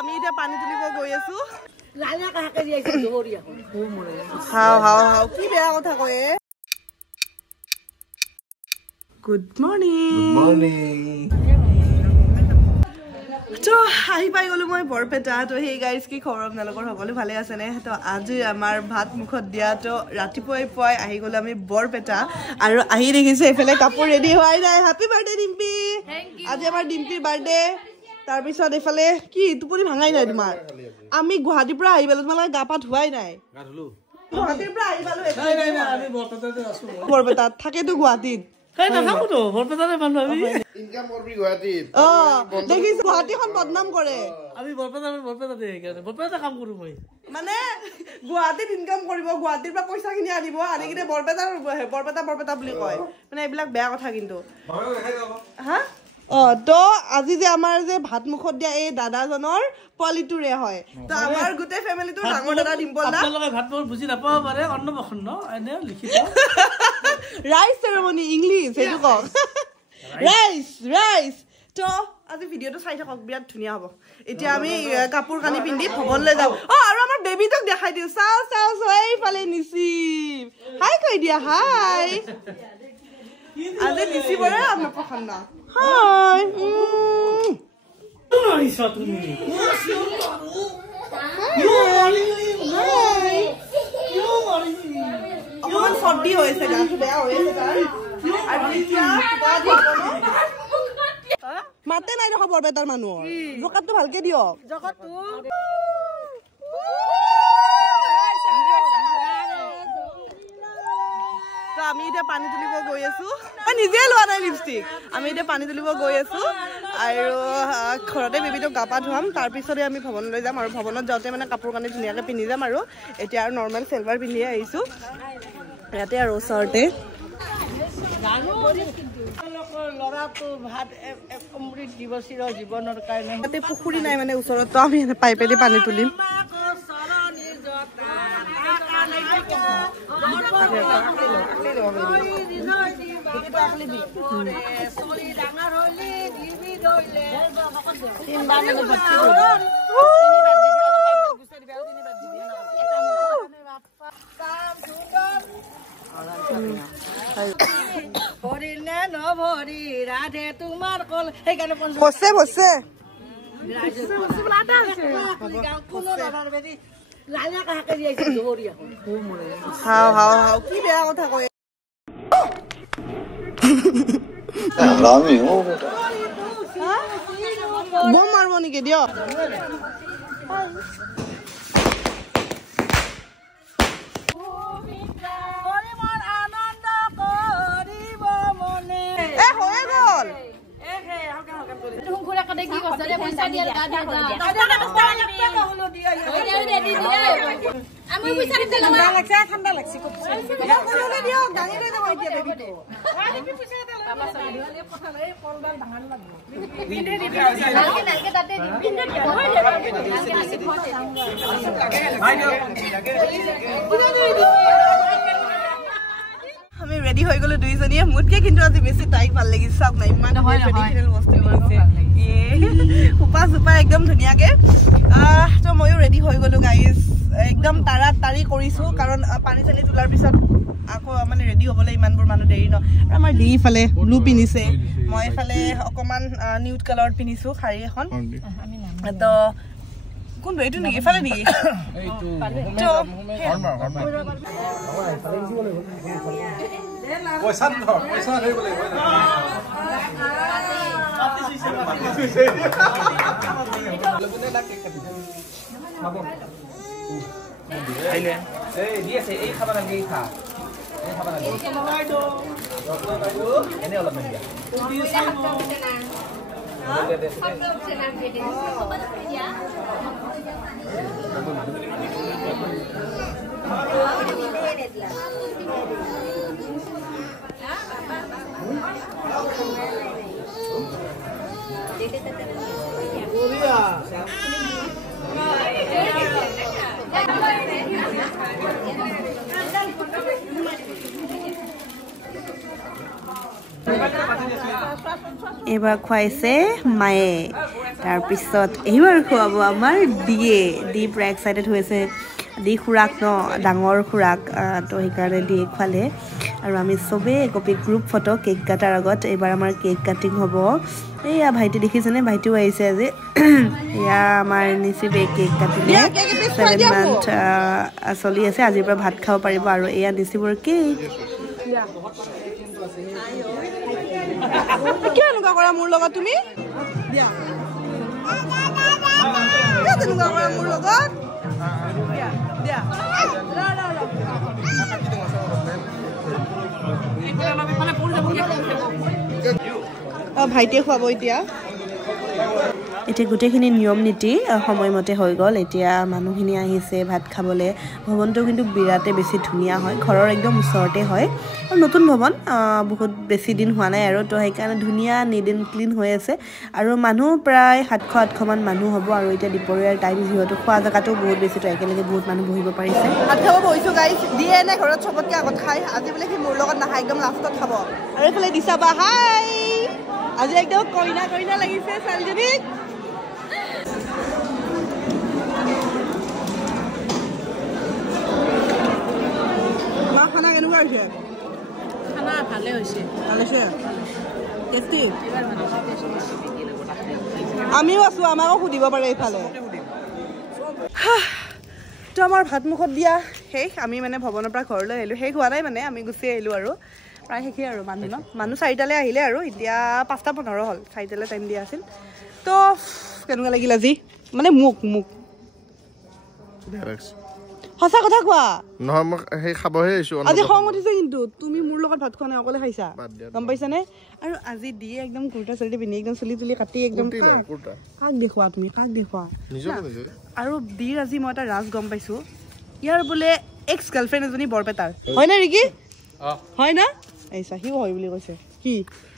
আমি এতিয়া পানী তুলিব গৈ আছো কি বেয়া কথা কয় গুড মৰ্নিং তো আহি পাই গলো মই বৰপেটা তো সেই গাইজ কি খবৰ আপোনালোকৰ সকলো ভালে আছে নে তো আজি আমাৰ ভাত মুখত দিয়া তো ৰাতিপুৱাই পুৱাই আহি গলো আমি বৰপেটা আৰু আহি দেখিছে এফালে কাপোৰ ৰেডি হোৱাই নাই হেপী বাৰ্থডে ডিম্পি আজি আমাৰ ডিম্পিৰ বাৰ্থডে তাৰ পিছত এফালে কি টোপনি ভাঙাই নাই তোমাৰ আমি গুৱাহাটীৰ পৰা আহি পালো তোমালোকে গা পা ধুৱাই নাই গুৱাহাটীৰ পৰা আহি পালো আমি বৰপেটাতে আছো বৰপেটাত থাকেতো গুৱাহাটীত গুৱাহাটীখন বদনাম কৰে আমি বৰপেটাতে কাম কৰো মই মানে গুৱাহাটীত ইনকাম কৰিব গুৱাহাটীৰ পৰা পইচা খিনি আনিব আনি কিনে বৰপেটা বুলি কয় মানে এইবিলাক বেয়া কথা কিন্তু হা তো আজি যে আমাৰ যে ভাত মুখত দিয়া এই দাদাজনৰ পলিটুৰে হয় তো আমাৰ গোটেই ফেমিলিটো ডাঙৰ দাদা ডিম্পল দা আপোনালোকে ভাত মোৰ বুজি নাপাব পাৰে অন্নপ্ৰসন্ন ন এনে লিখিত ৰাইস চেৰেমনি ইংলিছ হেতু কক ৰাইস তো আজি ভিডিওটো চাই থাকক বিৰাট ধুনীয়া হ'ব এতিয়া আমি কাপোৰ কানি পিন্ধি ভৱনলৈ যাওঁ আৰু আমাৰ বেবিটোক দেখাই দিওঁ চাও এইফালে নিচিব হাই কৈ দিয়া হাই আজি নিচিবৰে অন্নপ্ৰসন্ন হাই অকমান চৰ্দি হৈছে গাটো বেয়া হৈ আছে তাৰ মাতে নাই দেখোন বৰপেটাৰ মানুহৰ জকাতটো ভালকে দিয়ক আমি এতিয়া পানী তুলিব গৈ আছো নিজে লোৱা নাই লিপষ্টিক আমি এতিয়া পানী তুলিব গৈ আছো আৰু ঘৰতে বেবিটোক গা পা ধুৱাম তাৰপিছতে আমি ভৱনলৈ যাম আৰু ভৱনত যাওঁতে মানে কাপোৰ কানি ধুনীয়াকৈ পিন্ধি যাম আৰু এতিয়া আৰু নৰ্মেল চেলৱাৰ পিন্ধিয়ে আহিছো ইয়াতে আৰু ওচৰতে ইয়াতে পুখুৰী নাই মানে ওচৰত আমি পাইপেদি পানী তুলিম কি বেয়া কথা কয় বম মাৰিব নেকি দিয়ক ঠাণ্ডা লাগছে আমি ৰেডি হৈ গলো দুইজনীয়ে মোতকে কিন্তু আজি বেছি তাইক ভাল লাগিছে চাওক না ইমান ট্ৰেডিশনেল বস্তু আছে উপা সুপা একদম ধুনীয়াকে তো ময়ো ৰেডি হৈ গলো গাইজ একদম তাড়াতাড়ি কৰিছো কাৰণ পানী চানী তোলাৰ পিছত আকৌ মানে ৰেডি হ'বলৈ ইমানবোৰ মানুহ দেৰি ন আমাৰ দি ইফালে ব্লু পিন্ধিছে মই ইফালে অকমান নিউড কালাৰত পিন্ধিছো শাৰী এখন তো কোনটো এইটো নেকি ইফালে নেকি পইচা ধৰিব এইবাৰ খুৱাইছে মায়ে তাৰপিছত এইবাৰ খুৱাব আমাৰ দি পুৰা এক্সাইটেড হৈছে দি খুৰাক ন ডাঙৰ খুৰাক তো সেইকাৰণে দিয়ে খুৱালে আৰু আমি চবেই একপি গ্ৰুপ ফটো কেক কাটাৰ আগত এইবাৰ আমাৰ কেক কাটিং হ'ব এইয়া ভাইটি দেখিছেনে ভাইটিও আহিছে আজি এয়া আমাৰ নিচিবে কেক কাটিলে 7 মান্থ চলি আছে আজিৰ পৰা ভাত খাব পাৰিব আৰু এয়া নিচিবৰ কেক কিয় এনেকুৱা কৰা মোৰ লগত তুমি দিয়া কিয় তেনেকুৱা কৰা মোৰ লগত দিয়া ভাইটিয়ে খুৱাব এতিয়া গোটেইখিনি নিয়ম নীতি সময়মতে হৈ গ'ল এতিয়া মানুহখিনি আহিছে ভাত খাবলৈ ভৱনটো কিন্তু বিৰাটে বেছি ধুনীয়া হয় ঘৰৰ একদম ওচৰতে হয় আৰু নতুন ভৱন বহুত বেছি দিন হোৱা নাই আৰু তো সেইকাৰণে ধুনীয়া নিট এণ্ড ক্লিন হৈ আছে আৰু মানুহ প্ৰায় 700-800 মান মানুহ হ'ব আৰু এতিয়া দুপৰীয়াৰ টাইম যিহেতু খোৱা জেগাটো বহুত বেছি তো একেলগে বহুত মানুহ বহিব পাৰিছে ভাত খাব বহিছোঁ গাইছ দিয়ে নে ঘৰত চবতকৈ আগত খাই আজি বোলে সি মোৰ লগত নাখায় একদম লাষ্টত খাব আৰু এইফালে দিছা বা হাই আজি একদম কইনা কইনা লাগিছে ছোৱালীজনীক খানা কেনেকুৱা হৈছে খানা ভালে হৈছে টেষ্টি আমিও আছোঁ আমাকো সুধিব পাৰে এইফালে তো আমাৰ ভাত মুখত দিয়া শেষ আমি মানে ভৱনৰ পৰা ঘৰলৈ আহিলোঁ শেষ হোৱা নাই মানে আমি গুচি আহিলোঁ আৰু প্ৰায় শেষেই আৰু মানুহ 4টালৈ আহিলে আৰু এতিয়া 5:15 হ'ল 4টালৈ টাইম দিয়া আছিল তো কেনেকুৱা লাগিল আজি মানে মোক সঁচা কথা কোৱা নহয় মই সেই খাবহে আহিছোঁ আজি খং উঠিছে কিন্তু তুমি মোৰ লগত ভাত খোৱা নাই অকলে খাইছা গম পাইছানে আৰু আজি দিয়ে একদম কুৰ্তা চুৰ্তি পিন্ধি একদম চুলি তুলি কাটি একদম কাক দেখুৱা তুমি কাক দেখুৱা আৰু দিৰ আজি মই এটা ৰাজ গম পাইছোঁ ইয়াৰ বোলে এক্স গাৰ্লফ্ৰেণ্ড এজনী বৰপেটাৰ হয় না ৰিকি হয় না আহিছা সিও হয় বুলি কৈছে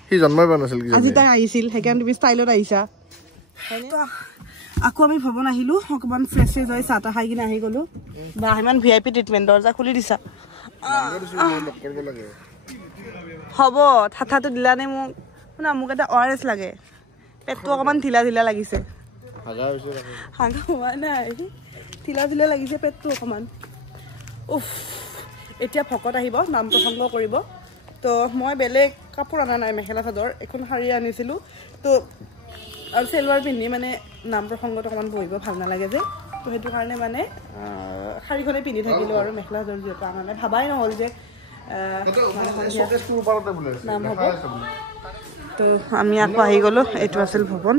সি জন্মই পোৱা নাছিল আজি তাই আহিছিল সেইকাৰণে তুমি ষ্টাইলত আহিছা আকৌ আমি ভৱন আহিলোঁ অকণমান ফ্ৰেছ হৈ চাহ তাহ খাই কিনে আহি গ'লোঁ বা ইমান VIP ট্ৰিটমেণ্ট দৰ্জা খুলি দিছা হ'ব ঠাঠাটো দিলানে মোক শুনা মোক এটা ORS লাগে পেটটো অকণমান ঢিলা লাগিছে হাগা হোৱা নাই ঢিলা লাগিছে পেটটো অকণমান উফ এতিয়া ভকত আহিব নাম প্ৰসংগ কৰিব তো মই বেলেগ কাপোৰ অনা নাই মেখেলা চাদৰ এখন শাৰী আনিছিলোঁ তো আৰু চেলৱাৰ পিন্ধি মানে নাম প্ৰসংগত অকণমান বহিব ভাল নালাগে যে তো সেইটো কাৰণে মানে শাৰীখনে পিন্ধি থাকিলোঁ আৰু মেখেলা চাদৰ যিহেতু অনা নাই ভাবাই নহ'ল যে নাম হ'ব তো আমি আকৌ আহি গ'লোঁ এইটো আছিল ভৱন